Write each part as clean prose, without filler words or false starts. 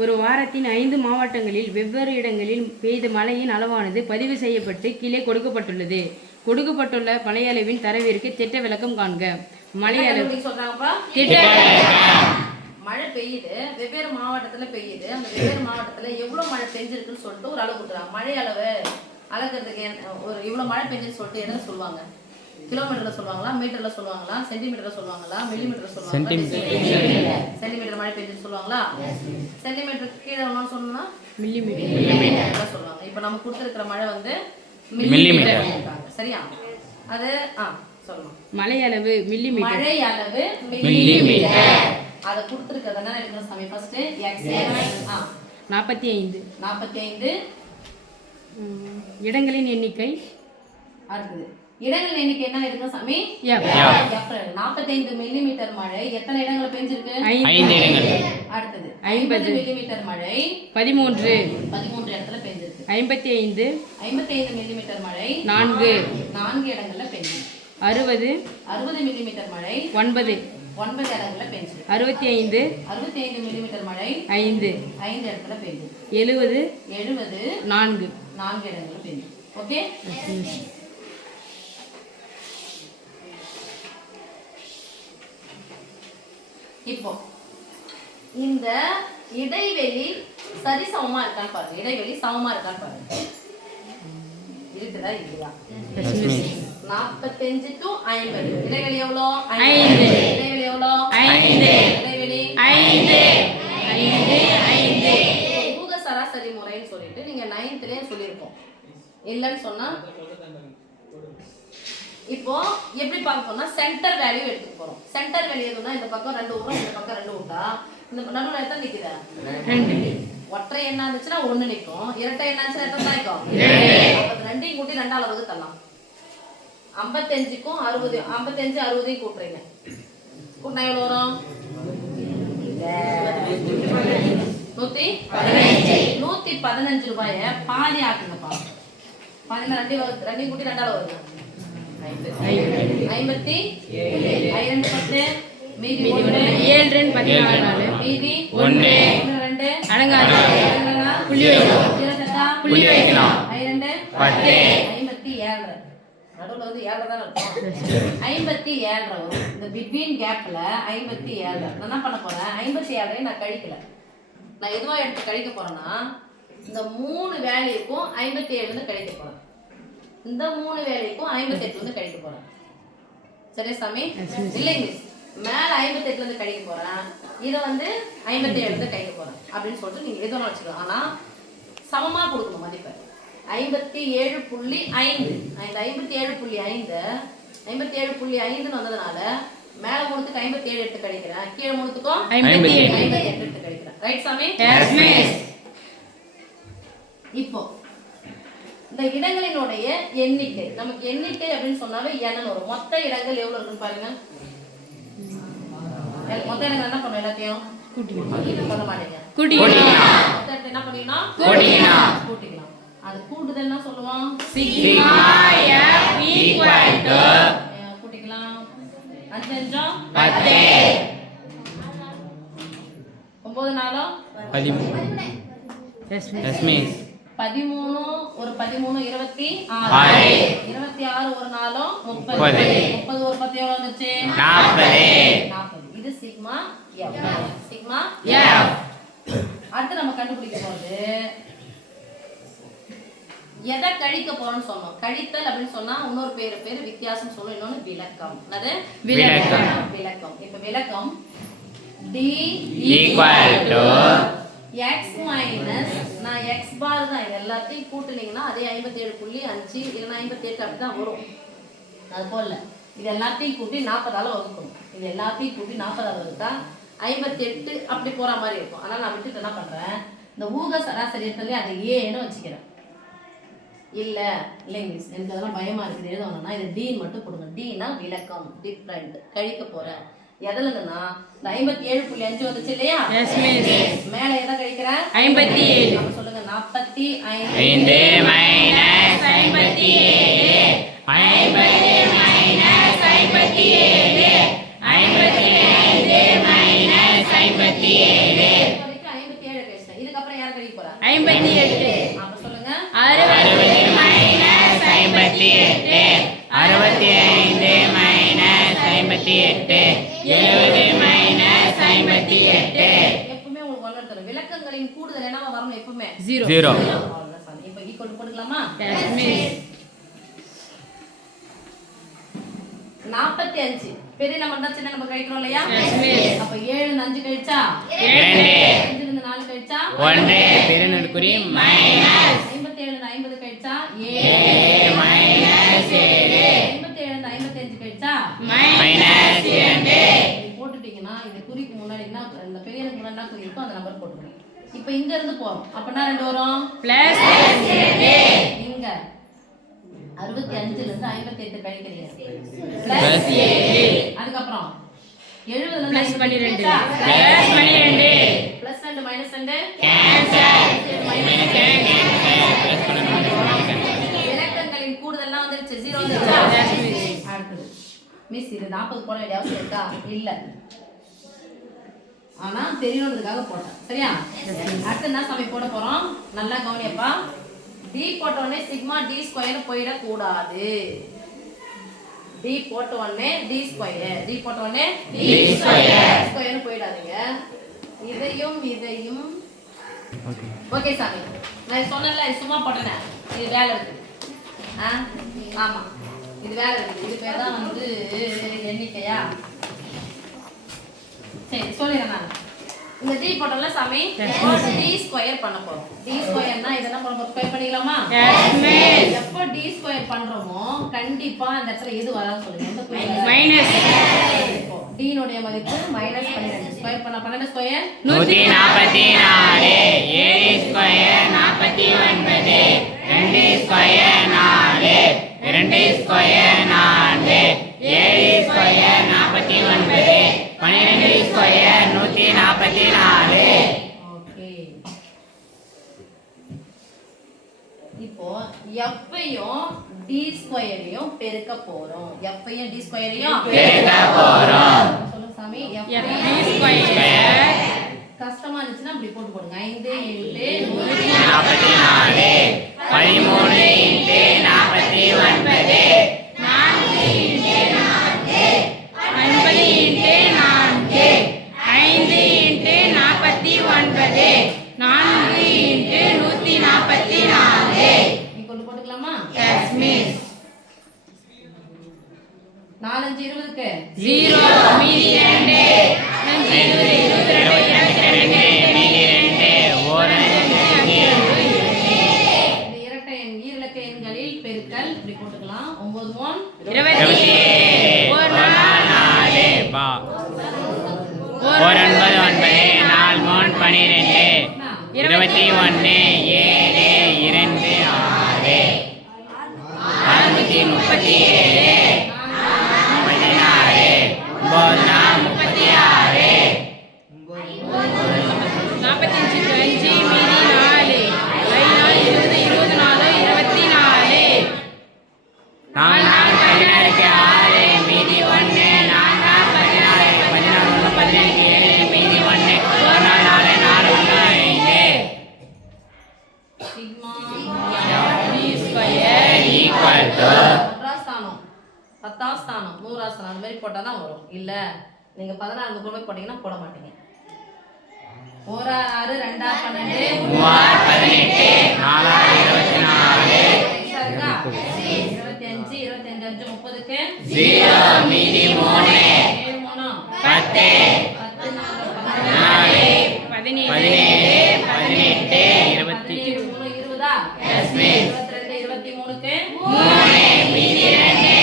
ஒரு வாரத்தின் 5 மாவட்டங்களில் வெவ்வேறு இடங்களில் பெய்த மழையின் அளவானது பதிவு செய்யப்பட்டு கீழே கொடுக்கப்பட்டுள்ளது. கொடுக்கப்பட்டுள்ள மழையளவின் தரவிற்கு திட்ட விளக்கம் காண்க. மழையளவு மழை பெய்யுது, வெவ்வேறு மாவட்டத்துல பெய்யுது. அந்த வெவ்வேறு மாவட்டத்துல எவ்வளவு மழை பெஞ்சிருக்குன்னு சொல்லிட்டு ஒரு அளவு கொடுக்குறாங்க. மழை அளவு அளக்கிறதுக்கு ஒரு இவ்வளவு மழை பெஞ்சுன்னு சொல்லிட்டு என்ன சொல்லுவாங்க? கிலோமீட்டர்ல சொல்லுவாங்களா, மீட்டர்ல சொல்லுவாங்களா, சென்டிமீட்டர்ல சொல்லுவாங்களா, மில்லிமீட்டர்ல சொல்லுவாங்களா? சென்டிமீட்டர் மழை பெய்யுதுன்னு சொல்லுவாங்களா? சென்டிமீட்டருக்கு கீழே ஒன்றும் சொன்னா மில்லிமீட்டர் சொல்லுவாங்க. இப்போ நம்ம கொடுத்துருக்கிற மழை வந்து மில்லிமீட்டர். சரியா? அது சொல்லணும். மழை அளவு மில்லிமீட்டர். மழை அளவு மில்லிமீட்டர். அதை கொடுத்துருக்கிறதுனா எடுக்கணும் சாமி. First x 45. 45 இடங்களின் எண்ணிக்கை. அடுத்தது இடங்களின் எண்ணிக்கை என்ன எடுக்கணும் சாமி? 45 மில்லிமீட்டர் மழை எத்தனை இடங்கள்ல பெஞ்சிருக்கு? 5 இடங்கள். அடுத்தது 50 மில்லிமீட்டர் மழை 13 இடத்துல பெஞ்சிருக்கு. 55 மில்லிமீட்டர் மழை 4 இடங்கள்ல பெஞ்சிருக்கு. 60 மில்லிமீட்டர் மழை 9 இடங்கள்ல பெஞ்சிருக்கு. 65 மில்லிமீட்டர் மழை 5 இடத்துல பெஞ்சிருக்கு. 70 4 இடங்கள்ல பெஞ்சிருக்கு. ஓகே. இப்போ இந்த இடைவெளி சரிசமமா இருக்கான்னு பாருங்க. இடைவெளி சமமா இருக்கான்னு பாருங்க. இருக்குதா இல்லையா? 45 to 50 இடைவெளி எவ்வளோ? 5. இடைவெளி எவ்வளோ? 5. இடைவெளி 5. ஊக சராசரி முறைன்னு சொல்லிட்டு நீங்க 9thலயே சொல்லியிருப்போம். இல்லைன்னு சொன்னா இப்போ எப்படி பார்க்கணும்னா சென்டர் வேல்யூ எடுத்துக்க போறோம். சென்டர் வேல்யூ எதுனா இந்த பக்கம் 2 விடுறோம், இந்த பக்கம் 2 விட்டா இந்த நடுவுல எத்தனை நிக்குது? 2. ஒற்றை எண்ணா இருந்துச்சுன்னா 1 நிக்கும், இரட்டை எண்ணா இருந்துச்சுன்னா எத்தனை தான் நிக்கும்? 2. அப்ப ரெண்டையும் கூட்டி 2ஆல் வகுத்தலாம். 55க்கும் 60 55 60ஐயும் கூட்டுறீங்க. கூட்டினா எவ்வளவு வரும்? 115 ரூபாயை பாதி ஆக்குங்கப்பா. பாதி ரெண்டையும் கூட்டி 2ஆல் வருது 57. 10 மீதி 1 7 14 மீதி 1 2 அடங்காது புள்ளி வைக்கலாம் 2 10 57. நடுவுல வந்து 7 தான் இருக்கும். 57 வரும். இந்த பிட்வீன் கேப்ல 57. நான் என்ன பண்ண போறேன்? 57 நான் கழிக்கல. நான் எதுவா எடுத்து கழிக்க போறேன்னா இந்த 3 வேல்யூக்கும் 57 வந்து கழிக்க போறேன். இந்த 3 வேலைக்கும் 58 வந்து கழிக்க போறேன். சரி சாமி? இல்லைங்க, மேல 58 வந்து கழிக்க போறேன், இதை வந்து 57 வந்து கழிக்க போறேன் அப்படின்னு சொல்லிட்டு நீங்க எதுவும் வச்சுக்கலாம். ஆனா சமமா கொடுக்கணும் மதிப்பை. 57.5 இந்த 57.5 57.5ன்னு வந்ததுனால மேல மூணுத்துக்கு 57 எடுத்து கழிக்கிறேன், கீழே மூணுத்துக்கும் 58 எடுத்து கழிக்கிறேன். ரைட் சாமி? இப்போ இந்த இடங்களினுடைய எண்ணிக்கை, நமக்கு எண்ணிக்கை அப்படின்னு சொன்னாவே n வரும். மொத்த இடங்கள் எவ்வளவு இருக்குன்னு பாருங்க. மொத்த இடங்கள் என்ன பண்ணும்? எல்லாத்தையும் பண்ண மாட்டீங்க. மொத்த இடத்தை என்ன பண்ணீங்கன்னா கூட்டிக்கலாம். அது கூட்டுதல் என்ன சொல்லுவோம்? சிக்மா f ஈக்குவல் டு கூட்டிக்கலாம். 5 10 9 4 13. எஸ் மிஸ் 13 ஒரு 13 26 26 ஒரு 4 30 30 ஒரு 10 எவ்வளவு வந்துச்சு? 40. இது சிக்மா f. Sigma f. அடுத்து நம்ம கண்டுபிடிக்க போறது எதை கழிக்க போறோம்னு சொன்னோம். கழித்தல் அப்படின்னு சொன்னா இன்னொரு பேர் வித்தியாசம் சொல்லும். இன்னொன்னு விளக்கம். அது விளக்கம். இப்ப விளக்கம் d equal to x minus நான் x bar தான். இது எல்லாத்தையும் கூட்டுனீங்கன்னா அதே 57.5 இல்லைன்னா 58 அப்படிதான் வரும். அது போல இது எல்லாத்தையும் கூட்டி 40ஆல வகுக்கணும். இது எல்லாத்தையும் கூட்டி 40ஆல வகுத்தா 58 அப்படி போற மாதிரி இருக்கும். ஆனால் நான் விட்டுட்டு என்ன பண்றேன், இந்த ஊக சராசரியத்திலே அதை ஏன்னு வச்சுக்கிறேன். இல்லைங்க எனக்கு அதெல்லாம் பயமா இருக்குது எழுதணும்னா இது d மட்டும் கொடுங்க. dனா விளக்கம், டிஃபரண்ட். கழிக்க போறேன் எதுல இருந்துன்னா இந்த 57.5 வந்துச்சு இல்லையா? மேல எதை கழிக்கிறேன்? 57. அப்ப சொல்லுங்க 45 மைனஸ் 57 50 மைனஸ் 57 55 மைனஸ் 57 57 58. அப்ப சொல்லுங்க 60 மைனஸ் 58. 65 மைனஸ் 58. 70 மைனஸ் 58. எப்பவுமே உங்களுக்கு ஒன்று தரும். விளக்கங்களின் கூடுதல் என்னவா வரணும் எப்பவுமே 0. 0. அவ்வளவுதான் சாமி. இப்ப ஈக்குவல் போட்டுக்கலாமா? Yes, miss. 45 பெரிய நம்பர் தான் சின்ன நம்பர் கழிக்கிறோம் இல்லையா? Yes, miss. அப்ப 7 ல 5 கழிச்சா 2. 5 ல இருந்து 4 கழிச்சா 1 பெருநடுக்குறி மைனஸ் 57 ல 50 கழிச்சா 7 மைனஸ் 7 57 ல 55 கழிச்சா மைனஸ் 2. இது போட்டுட்டீங்கன்னா இந்த குறிக்கு முன்னாடி என்ன இந்த பெரியனுக்கு முன்னாடி என்ன குறி இருக்கோ அந்த நம்பர் போட்டுக்கணும். இப்போ இங்க இருந்து போறோம். அப்பனா ரெண்டு வரும் பிளஸ் இங்க 65 ல இருந்து 58 கழிக்கிறீங்க Plus 7. அதுக்கப்புறம் 70 ல இருந்து பிளஸ் 50 12 கழிச்சா பிளஸ் 12 பிளஸ் 2 மைனஸ் 2 கேன்சல். விளக்கங்களின் கூடுதல்லாம் வந்துருச்சு 0 வந்துருச்சா? Yes, miss. அடுத்தது மிஸ் இது 40 போட வேண்டிய அவசியம் இருக்கா? இல்ல. ஆனா தெரியணுன்றதுக்காக போட்டேன். சரியா? அடுத்து என்ன சாமி போட போறோம்? நல்லா கவனியப்பா. d போட்ட உடனே சிக்மா d ஸ்கொயர் போயிட கூடாது. d போட்ட உடனே d ஸ்கொயர் d போட்ட உடனே d ஸ்கொயர் போயிடாதீங்க. இதையும் ஓகே சாமி. நான் சொன்னேன்ல இது சும்மா போட்டேன். இது வேலை இருக்கு. ஆமா. இது வேலை இருக்கு. இது பேர் தான் வந்து எண்ணிக்கையா? சரி சொல்லிடுறேன் நான். இந்த d போட்டோம்ல சாமி d ஸ்கொயர் பண்ண போறோம். d ஸ்கொயர்னா இதெல்லாம் நம்ம ஸ்கொயர் பண்ணிக்கலாமா? Yes, miss. எப்போ d ஸ்கொயர் பண்றோமோ கண்டிப்பா அந்த இடத்துல எது வராது சொல்லுங்க. எந்த குறி? மைனஸ் d னுடைய மதிப்பு -12 ஸ்கொயர் பண்ணா 12 square 144. 7 square 49. 2 square 4. 2 square 4. 7 square 49. 12 square 144. Okay. இப்போ f-ஐயும் d ஸ்கொயரையும் பெருக்க போறோம். f-ஐயும் d ஸ்கொயரையும் பெருக்க போறோம். சொல்லுங்க சாமி. FD ஸ்கொயர் கஷ்டமா இருந்துச்சுன்னா அப்படி போட்டு போடுங்க. 5 44. 13 இன்டு 49. 50 into 4 5 into 49 4 into 144. நீ கொண்டு போட்டுக்கலாமா? Yes, miss. 4 5 20க்கு 0 மீதி 2 5 22 22 மீதி 2. ஒரு இந்த இரட்டை எண் ஈரிலக்க எண்களில் பெருக்கல் இப்படி போட்டுக்கலாம். 9 3 27 ஒரு நாள் 4 பா 9 9 4 3 12. 21 7 2 6 637 16 9 36. 45 5 மீதி 4 5 20 24 24 4 4 16 6 மீதி 1 4 4 16 16 15 7 மீதி 1 4 4 4 5. Sigma d square equal to ஒன்றாஸ்தானம் 10ஆஸ்தானம் 100ஆஸ்தானம் அந்த மாதிரி போட்டால் தான் வரும். இல்லை நீங்கள் 16 கூட போட்டிங்கன்னா போட மாட்டீங்க. 1 6 2 12 3 18 4 24. 25 25 5 30க்கு 0 மீதி 3 7 3 10 10 4 17 17 18 20. 3 20ஆ? Yes, miss. 22 23க்கு 3 மீதி 2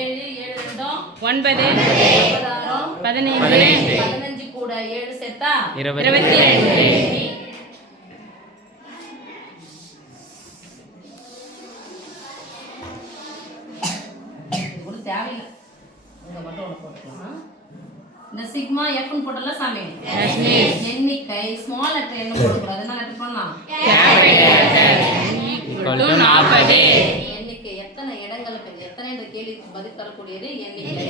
7 7 9 2 15 15 கூட 7 சேர்த்தா 22 ஒரு தேவையில்லை. இங்க மட்டும் ஒன்று போட்டுக்கலாம். இந்த சிக்மா எஃப்னு போட்டல சாமி Yes, miss. எண்ணிக்கை ஸ்மால் லெட்டர் என்ன போடக்கூடாது. என்ன லெட்டர் பண்ணலாம்? equal to 40 எண்ணிக்கை எத்தனை இடங்களுக்கு எத்தனை என்ற கேள்விக்கு பதில் தரக்கூடியது எண்ணிக்கை.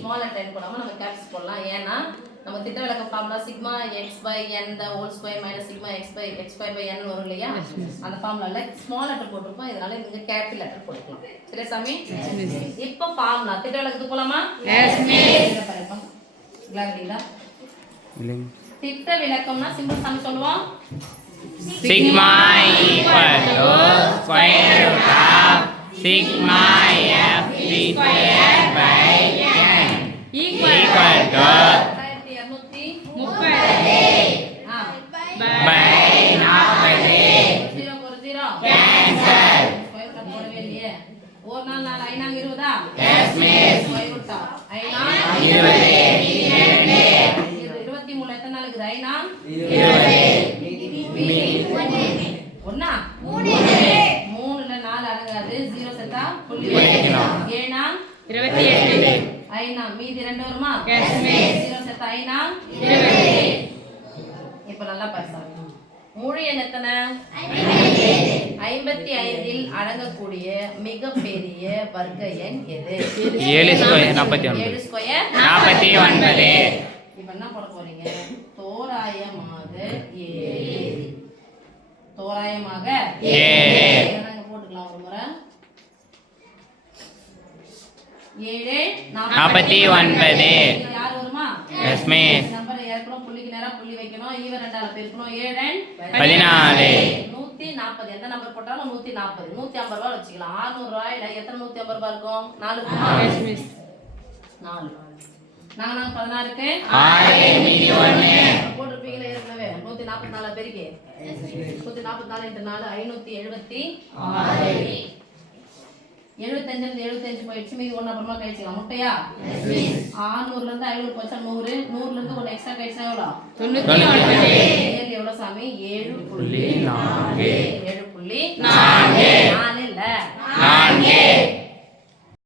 ஸ்மால் லெட்டர் போடாம நம்ம கேப்ஸ் போடலாம். ஏன்னா நம்ம திட்ட விலக்கம் formula sigma x by n the whole square minus sigma x by x square by n வரும் இல்லையா? அந்த ஃபார்முலால ஸ்மால் லெட்டர் போட்டிருப்போம், இதனால இங்க கேபிட்டல் லெட்டர் போட்டுக்கலாம். சரியா சாமி? இப்போ ஃபார்முலா திட்ட விலக்கத்துக்கு போலாமா? Yes miss. கிளாரிட்டிங்களா? திட்ட விலக்கம்னா சிம்பிள் சாமி சொல்லுவோம். Sigma equal to square root of sigma f square by n equal to 1230 by 40 0 ஒரு 0 cancel. ஸ்கொயர் ரூட் போடவே இல்லையே. ஒரு நாள் 4 ஐநாங்க 20ஆ? Yes miss. ஸ்கொயர் ரூட் ஐநாங்க 20 23 எத்தனை நாள் இருக்குது? ஐநாங்க 20 ஒண்ணா 3 3ல 4 அடங்காது. 0 செத்தா புள்ளி வைக்கலாம். ஏனா 28. ஐனா மீதி 2 வருமா? Yes, miss. 0 செத்தா ஐனா 20. இப்போ நல்லா பாருங்க. முழு எண் எத்தனை? 55இல் அடங்கக்கூடிய மிகப்பெரிய வர்க்க எண் எது? 7 ஸ்கொயர் 49 7 ஸ்கொயர் 49. இப்போ என்ன பண்ண போறீங்க? தோராயமாக 7 தோராயமாக 7 நாங்க போட்டுக்கலாம் ஒரு முறை. 7 49. யார் வருமா? Yes miss. நம்பர் ஏற்கனவே புள்ளிக்கு நேரா புள்ளி வைக்கணும். ஈவ ரெண்டால பெருக்கணும். 7 14 140. எந்த நம்பர் போட்டாலும் 140. 150 ரூபாய் வச்சுக்கலாம். 600 ரூபாயில எத்தனை 150 ரூபாய் இருக்கும்? 4 எஸ் மிஸ். 4 நாங்க 16க்கு 6 மீதி 1 போட்டுருப்பீங்களே ஏற்கனவே. 144 பெருக்கி 144 into 4 576. 75 75 போயிடுச்சு. மீதி 1 அப்புறமா கழிச்சுக்கலாம். முட்டையா? 600ல இருந்து 500 போச்சா 100. 100ல இருந்து 1 எக்ஸ்ட்ரா கழிச்சா எவ்வளோ? 99. ஏழு எவ்வளோ சாமி? 7.4 7.4 4 4 இல்ல 4